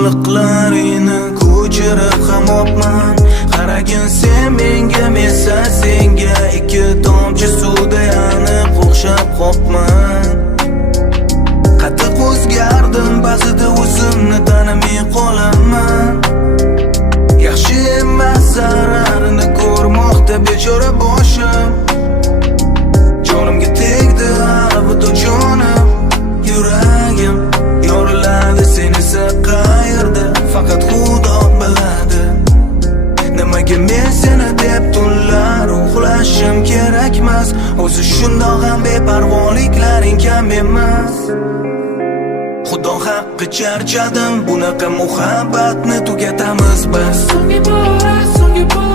qulliqlaringni ko'chirib ham opman. Qaragin sen menga, men senga ikki tomchi suvda aniq o'xshab qopman. Qattiq o'zgardim, ba'zida o'zimni tanimay qolaman. Yaxshi emas zararini ko'rmoqda bechora boshim. Jonimga tegdi albatta jonim, yuragim yoriladi sen esa qayerda, faqat Xudo biladi. Nimaga men seni deb tunlar uxlashim kerakmas, o'zi shundoq ham beparvoliklaring kam emas. Xudo haqqi charchadim, bunaqa muhabbatni tugatamiz biz. So'nggi bor